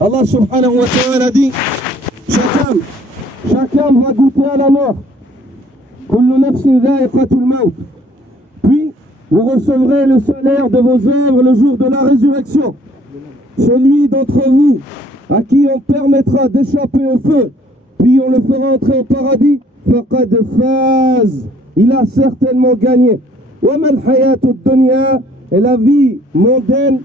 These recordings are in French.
Allah subhanahu wa ta'ala dit, chacun va goûter à la mort. Puis vous recevrez le salaire de vos œuvres le jour de la résurrection. Celui d'entre vous à qui on permettra d'échapper au feu, puis on le fera entrer au paradis, faqad faz, il a certainement gagné. Wa mal hayatud dunya, et la vie mondaine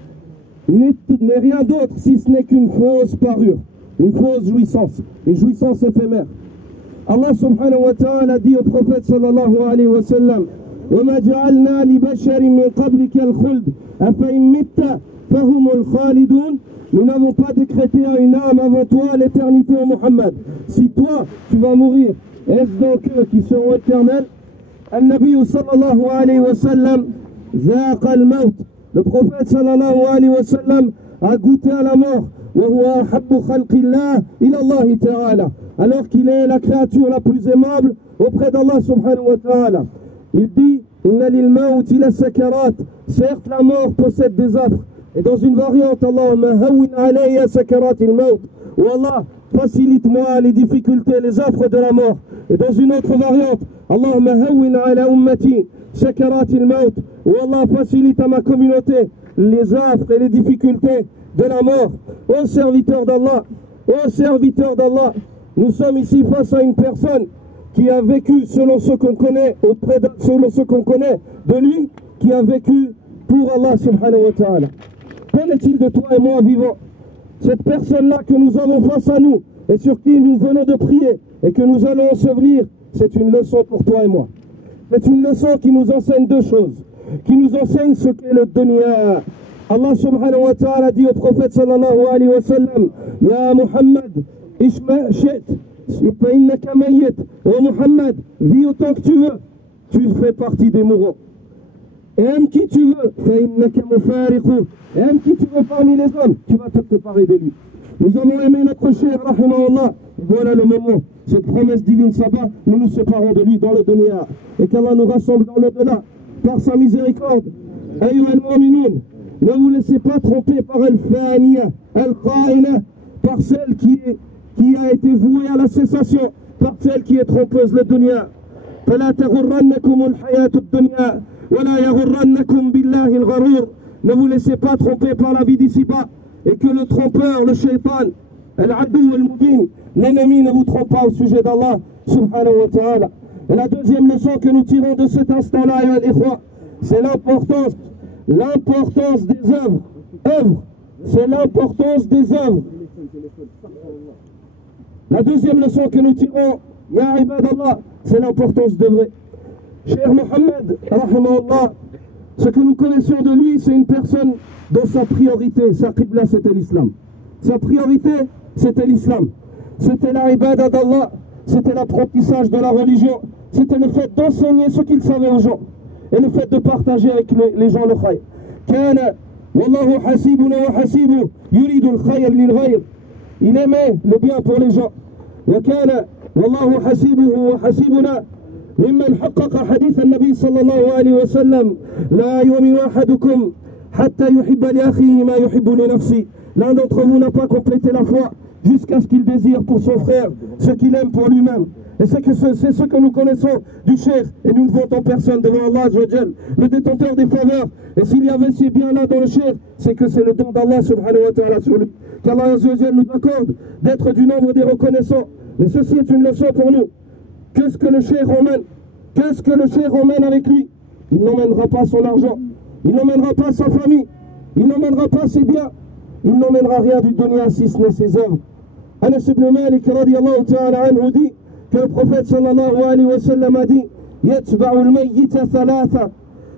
n'est rien d'autre si ce n'est qu'une fausse parure, une fausse jouissance, une jouissance éphémère. Allah subhanahu wa ta'ala dit au prophète sallallahu alayhi wa sallam, وَمَا جَعَلْنَا لِبَشَرٍ مِّن قَبْلِكَ الْخُلْدَ أَفَإِن مِتَّ فَهُمُ الْخَالِدُونَ. Nous n'avons pas décrété à une âme avant toi l'éternité au Muhammad. Si toi, tu vas mourir, est-ce donc eux qui seront éternels? Al-Nabi sallallahu alayhi wa sallam ذاق الموت. Le prophète sallallahu alayhi wa sallam a goûté à la mort. وهو أحب خلق الله إلى الله تعالى. Alors qu'il est la créature la plus aimable auprès d'Allah subhanahu wa ta'ala. Il dit Inna lil mawti la sakarat. Certes, la mort possède des affres. Et dans une variante, Allahumma hawwin alayya sakarat il maut. Ou Allah, facilite-moi les difficultés, les affres de la mort. Et dans une autre variante, Allahumma hawwin ala ummati sakarat il maut. Ou Allah, facilite à ma communauté les affres et les difficultés de la mort. Ô serviteur d'Allah, nous sommes ici face à une personne qui a vécu selon ce qu'on connaît de lui, qui a vécu pour Allah subhanahu wa ta'ala. Qu'en est-il de toi et moi vivants? Cette personne-là que nous avons face à nous et sur qui nous venons de prier et que nous allons ensevelir, c'est une leçon pour toi et moi. C'est une leçon qui nous enseigne deux choses, qui nous enseigne ce qu'est le dunya. Allah subhanahu wa ta'ala dit au prophète sallallahu alayhi wa sallam, Ya Muhammad, ishma shit, fa'innaka mayyit. Oh Muhammad, vis autant que tu veux, tu fais partie des mourants. Et aime qui tu veux, fa'innaka mufariqu. Et aime qui tu veux parmi les hommes, tu vas te séparer de lui. Nous avons aimé notre cher, rahimahullah. Voilà le moment, cette promesse divine s'abat, nous nous séparons de lui dans le dunya. Et qu'Allah nous rassemble dans le-delà, par sa miséricorde. Ayyuhal mu'minun, ne vous laissez pas tromper par al-faniya, al-qa'ila, par celle qui a été vouée à la cessation, par celle qui est trompeuse, le dunya. فَلَا تَغُرَّنَّكُمُ الْحَيَاةُ الدُّنْيَا وَلَا يَغُرَّنَّكُمْ بِاللَّهِ الْغَرُورِ. Ne vous laissez pas tromper par la vie d'ici-bas, et que le trompeur, le shaitan, al-adou al-mubin, l'ennemi ne vous trompe pas au sujet d'Allah subhanahu wa ta'ala. Et la deuxième leçon que nous tirons de cet instant-là, c'est l'importance des œuvres. C'est l'importance des œuvres. La deuxième leçon que nous tirons, ya ibadallah, c'est l'importance d'œuvrer. Cher Mohammed, rahimahullah, ce que nous connaissions de lui, c'est une personne dont sa priorité, sa qibla, c'était l'islam. Sa priorité, c'était l'islam. C'était la ibadah d'Allah, c'était l'apprentissage de la religion, c'était le fait d'enseigner ce qu'il savait aux gens et le fait de partager avec les gens le khayr. Kana wallahu hasibuna wa hasibu yuridu al-khayr lil-ghayr. Il aimait le bien pour les gens. Wa kana wallahu hasibuhu wa hasibuna ممن حقق حديث النبي صلى الله عليه وسلم لا يؤمن أحدكم حتى يحب لأخيه ما يحب لنفسه. L'un d'entre vous n'a pas complété la foi jusqu'à ce qu'il désire pour son frère ce qu'il aime pour lui-même. Et c'est ce que nous connaissons du cheikh, et nous ne vantons personne devant Allah Azza wa Jal, le détenteur des faveurs. Et s'il y avait ces biens-là dans le cheikh, c'est que c'est le don d'Allah subhanahu wa ta'ala sur lui, qu'Allah Azza wa Jal nous accorde d'être du nombre des reconnaissants. Et ceci est une leçon pour nous. Qu'est-ce que le cheikh emmène? Qu'est-ce que le cheikh emmène avec lui? Il n'emmènera pas son argent, il n'emmènera pas sa famille, il n'emmènera pas ses biens, il n'emmènera rien du dunya si ce n'est ses œuvres. Anas ibn Malik radiyallahu ta'ala anhu dit que le prophète sallallahu alayhi wa sallam a dit Yatba'u al-mayyita thalatha.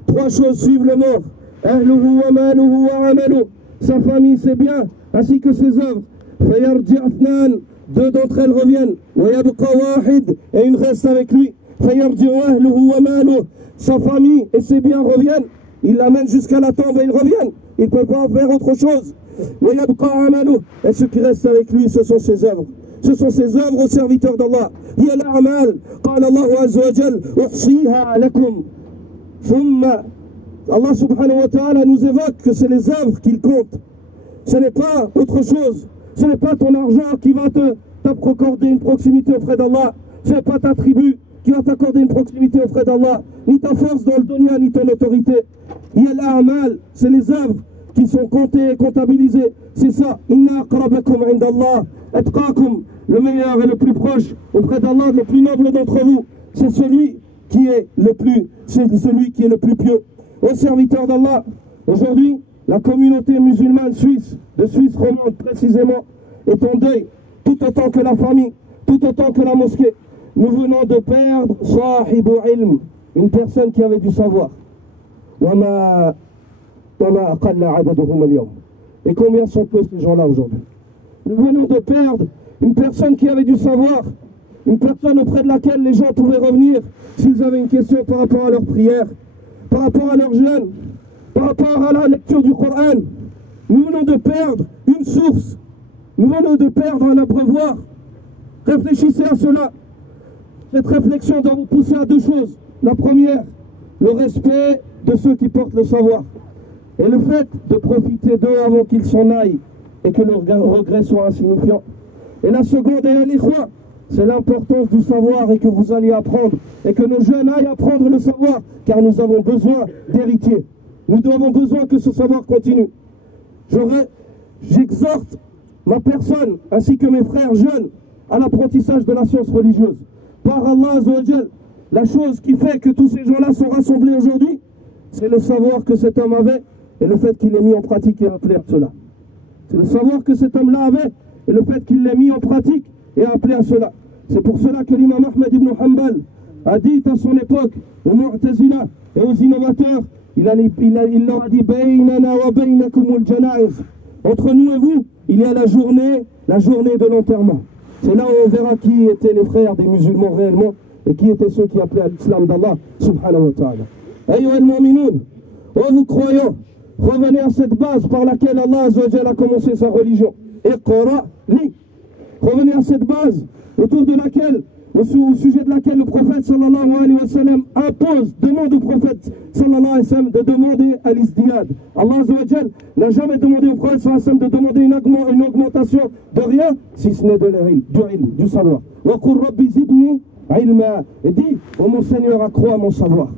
Trois choses suivent le mort. Ahluhu wa maluhu wa amalu. Sa famille, ses biens, ainsi que ses œuvres. Fayarji' athnan. Deux d'entre elles reviennent. Wa yabqa wahid. Et une reste avec lui. Fayarji' ahluhu wa maluhu. Sa famille et ses biens reviennent. Il l'amène jusqu'à la tombe et ils reviennent. Il ne peut pas faire autre chose. Wa yabqa amalu. Et ce qui reste avec lui, ce sont ses œuvres. Ce sont ses œuvres aux serviteurs d'Allah. هي الأعمال قال الله عز وجل أحصيها لكم ثم Allah subhanahu wa ta'ala nous évoque que c'est les œuvres qu'il compte. ce n'est pas autre chose. Ce n'est pas ton argent qui va t'accorder une proximité auprès d'Allah. Ce n'est pas ta tribu qui va t'accorder une proximité auprès d'Allah. Ni ta force dans le dunya, ni ton autorité. Il y a l'a'mal, c'est les œuvres qui sont comptées et comptabilisées. C'est ça. Inna aqrabakum indallah atqakum. Le meilleur et le plus proche auprès d'Allah, le plus noble d'entre vous, c'est celui qui est le plus pieux. Aux serviteurs d'Allah, aujourd'hui, la communauté musulmane suisse, de Suisse romande précisément, est en deuil, tout autant que la famille, tout autant que la mosquée. Nous venons de perdre sahibu ilm, une personne qui avait du savoir. Et combien sont peu ces gens-là aujourd'hui? Nous venons de perdre une personne qui avait du savoir, une personne auprès de laquelle les gens pouvaient revenir s'ils avaient une question par rapport à leur prière, par rapport à leur jeûne, par rapport à la lecture du Coran. Nous venons de perdre une source, nous venons de perdre un abreuvoir. Réfléchissez à cela. Cette réflexion doit vous pousser à deux choses. La première, le respect de ceux qui portent le savoir. Et le fait de profiter d'eux avant qu'ils s'en aillent et que le regret soit insignifiant. Et la seconde est l'ikhwa, c'est l'importance du savoir et que vous alliez apprendre. Et que nos jeunes aillent apprendre le savoir, car nous avons besoin d'héritiers. Nous avons besoin que ce savoir continue. J'exhorte ma personne ainsi que mes frères jeunes à l'apprentissage de la science religieuse. Par Allah Azzawajal, la chose qui fait que tous ces gens-là sont rassemblés aujourd'hui, c'est le savoir que cet homme avait et le fait qu'il l'ait mis en pratique et appelé à cela. C'est le savoir que cet homme-là avait et le fait qu'il l'ait mis en pratique et appelé à cela. C'est pour cela que l'imam Ahmed ibn Hanbal a dit à son époque aux Mu'tazila et aux innovateurs, il leur a dit Baynana wa baynakumul janaiz. Entre nous et vous, il y a la journée de l'enterrement. C'est là où on verra qui étaient les frères des musulmans réellement et qui étaient ceux qui appelaient à l'islam d'Allah subhanahu wa ta'ala. Ayyuha al-mu'minun, ô vous croyants, revenez à cette base par laquelle Allah Azzawajal a commencé sa religion. Iqra li. Revenez à cette base autour de laquelle, au sujet de laquelle le prophète sallallahu alayhi wa sallam demande au prophète sallallahu alayhi wa sallam de demander à l'isdiyad. Allah Azzawajal n'a jamais demandé au prophète sallallahu alayhi wa sallam de demander une augmentation de rien, si ce n'est de l'ilm, du savoir. Wa qur rabbi zidni ilma. Et dit, oh mon Seigneur, accrois mon savoir.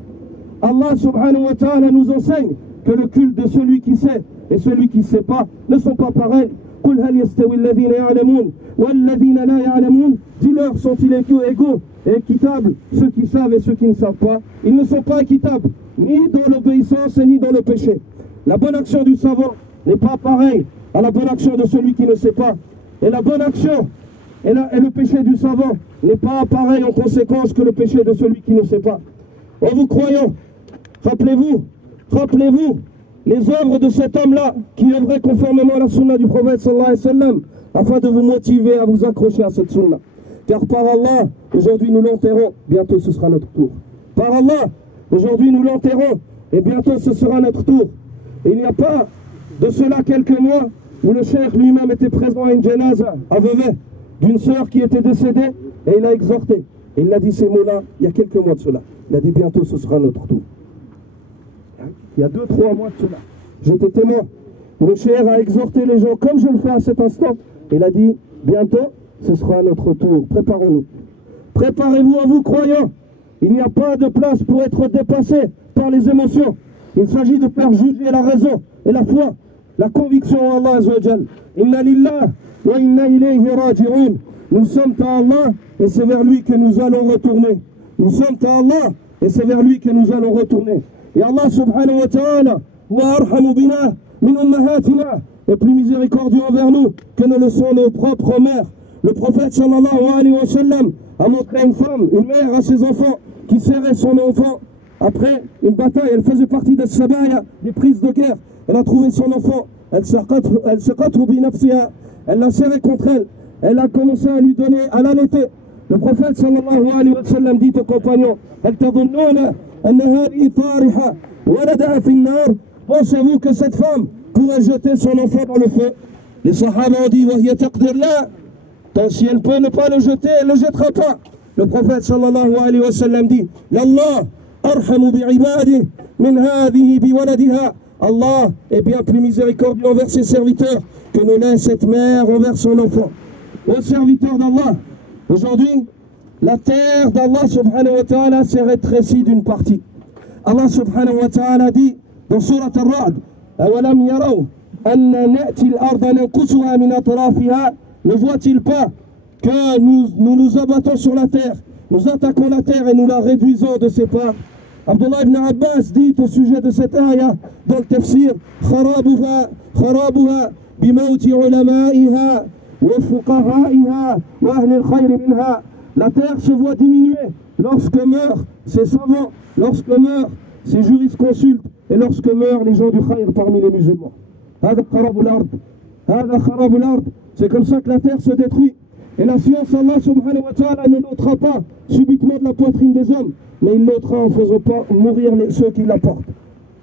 Allah subhanahu wa ta'ala nous enseigne que le culte de celui qui sait et celui qui ne sait pas ne sont pas pareils. قل هل يستوي الذين يعلمون والذين لا يعلمون. Dis-leur, sont-ils égaux et équitables, ceux qui savent et ceux qui ne savent pas? Ils ne sont pas équitables, ni dans l'obéissance et ni dans le péché. La bonne action du savant n'est pas pareille à la bonne action de celui qui ne sait pas. Et la bonne action et le péché du savant n'est pas pareil en conséquence que le péché de celui qui ne sait pas. Oh vous croyants, rappelez-vous les œuvres de cet homme-là qui œuvrait conformément à la sunna du prophète sallallahu alayhi wa sallam afin de vous motiver à vous accrocher à cette sunna. Car par Allah, aujourd'hui nous l'enterrons, bientôt ce sera notre tour. Par Allah, aujourd'hui nous l'enterrons et bientôt ce sera notre tour. Et il n'y a pas de cela quelques mois où le cheikh lui-même était présent à une janaza à Vevey d'une sœur qui était décédée et il a exhorté. Et il a dit ces mots-là il y a quelques mois de cela. Il a dit bientôt ce sera notre tour. Il y a 2-3 mois de cela, j'étais témoin. Le cheikh a exhorté les gens comme je le fais à cet instant. Il a dit, bientôt, ce sera notre tour. Préparons-nous. Préparez-vous à vous, croyants. Il n'y a pas de place pour être dépassé par les émotions. Il s'agit de faire juger la raison et la foi, la conviction en Allah Azzawajal. Inna lillah wa inna ilayhi raji'un. Nous sommes à Allah et c'est vers lui que nous allons retourner. Nous sommes à Allah et c'est vers lui que nous allons retourner. Et Allah subhanahu wa ta'ala wa arhamu bina min ummahatina est plus miséricordieux envers nous que ne le sont nos propres mères. Le prophète sallallahu alayhi wa sallam a montré une mère à ses enfants qui serrait son enfant après une bataille. Elle faisait partie des sabaya, des prises de guerre. Elle a trouvé son enfant, elle l'a serré contre elle. Elle a commencé à lui donner, à l'allaiter. Le prophète sallallahu alayhi wa sallam dit aux compagnons, pensez-vous que cette femme pourrait jeter son enfant dans le feu? Les sahaba ont dit, si elle peut ne pas le jeter, elle ne le jettera pas. Le prophète sallallahu alayhi wa sallam dit, Allah arhamu bi'ibadihi min hadhihi biwaladiha. Allah est bien plus miséricordieux envers ses serviteurs que ne l'est cette mère envers son enfant. Aux serviteurs d'Allah, aujourd'hui, la terre d'Allah subhanahu wa ta'ala s'est rétrécie d'une partie. Allah subhanahu wa ta'ala dit dans Surat Al-Ra'd, أَوَلَمْ يَرَوْا أَنَّ نَأْتِي الْأَرْضَ نَنْقُصُهَا مِنْ أَطْرَافِهَا. Ne voit-il pas que nous abattons sur la terre, nous attaquons la terre et nous la réduisons de ses parts? Abdullah ibn Abbas dit au sujet de cette ayah dans le tafsir, خرابها بموت علمائها وفقهائها وأهل الخير منها. La terre se voit diminuer lorsque meurent ses savants, lorsque meurent ses jurisconsultes et lorsque meurent les gens du khayr parmi les musulmans. C'est comme ça que la terre se détruit. Et la science, Allah subhanahu wa ta'ala ne l'ôtera pas subitement de la poitrine des hommes, mais il l'ôtera en faisant pas mourir ceux qui la portent.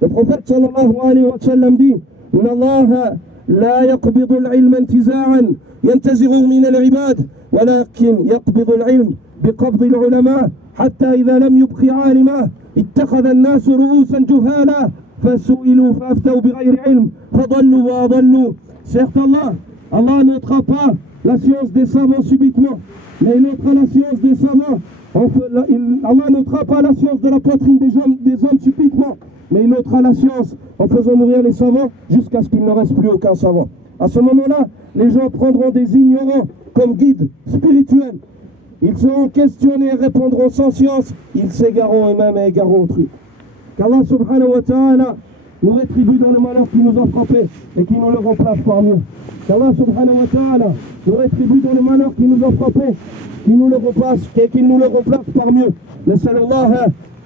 Le prophète sallallahu alayhi wa sallam dit, إن الله لا يقبض العلم انتزاعا ينتزعه من العباد ولكن يقبض العلم بقبض العلماء حتى إذا لم يبق عالما اتخذ الناس رؤوسا جهالا فسئلوا فأفتوا بغير علم فضلوا وأضلوا. Certes Allah n'ôtera pas la science des savants subitement, mais il ôtera la science des savants. Allah n'ôtera pas la science de la poitrine des hommes subitement, mais il ôtera la science en faisant mourir les savants jusqu'à ce qu'il ne reste plus aucun savant. À ce moment-là, les gens prendront des ignorants comme guides spirituels. Ils seront questionnés et répondront sans science. Ils s'égareront eux-mêmes et égareront autrui. Qu'Allah subhanahu wa ta'ala nous rétribue dans le malheur qui nous a frappés et qui nous le remplace par mieux. Qu'Allah subhanahu wa ta'ala nous rétribue dans le malheur qui nous a frappés, qui nous le repasse et qui nous le remplace par mieux. نسأل الله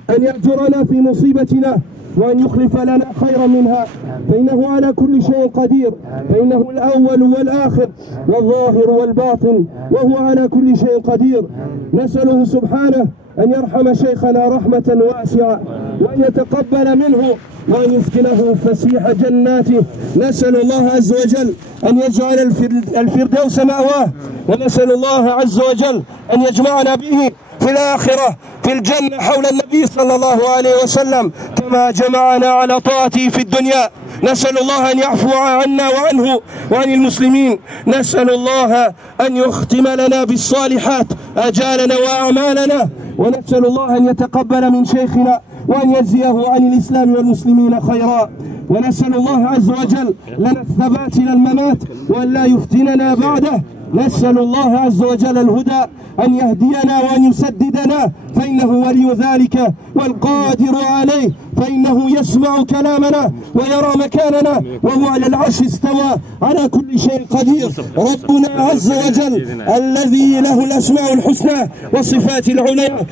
أن يأجرنا في مصيبتنا وأن يخلف لنا خيرا منها فإنه على كل شيء قدير فإنه الأول والآخر والظاهر والباطن وهو على كل شيء قدير. نسأله سبحانه أن يرحم شيخنا رحمة واسعة وأن يتقبل منه وأن يسكنه فسيح جناته. نسأل الله عز وجل أن يجعل الفردوس مأواه ونسأل الله عز وجل أن يجمعنا به في الآخرة في الجنة حول النبي صلى الله عليه وسلم كما جمعنا على طاعته في الدنيا. نسأل الله أن يعفو عنا وعنه وعن المسلمين. نسأل الله أن يختم لنا بالصالحات آجالنا وأعمالنا ونسأل الله أن يتقبل من شيخنا وأن يجزيه عن الإسلام والمسلمين خيرا. ونسأل الله عز وجل لنا الثبات إلى الممات وأن لا يفتننا بعده. نسأل الله عز وجل الهدى أن يهدينا وأن يسددنا فإنه ولي ذلك والقادر عليه فإنه يسمع كلامنا ويرى مكاننا وهو على العرش استوى على كل شيء قدير. ربنا عز وجل الذي له الأسماء الحسنى والصفات العلى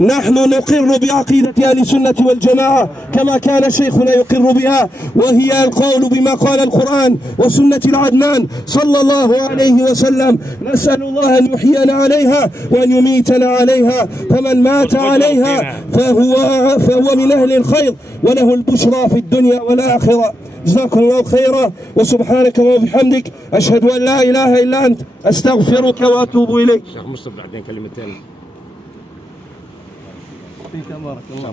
نحن نقر بعقيدة أهل السنة والجماعة كما كان شيخنا يقر بها وهي القول بما قال القرآن وسنة العدنان صلى الله عليه وسلم. نسأل الله أن يحيينا عليها وأن يميتنا عليها فمن مات عليها فهو من أهل الخير وله البشرى في الدنيا والآخرة. جزاكم الله خيرا وسبحانك وبحمدك أشهد أن لا إله إلا أنت أستغفرك وأتوب إليك. شيخ مصطفى بعدين كلمتين. تبارك الله.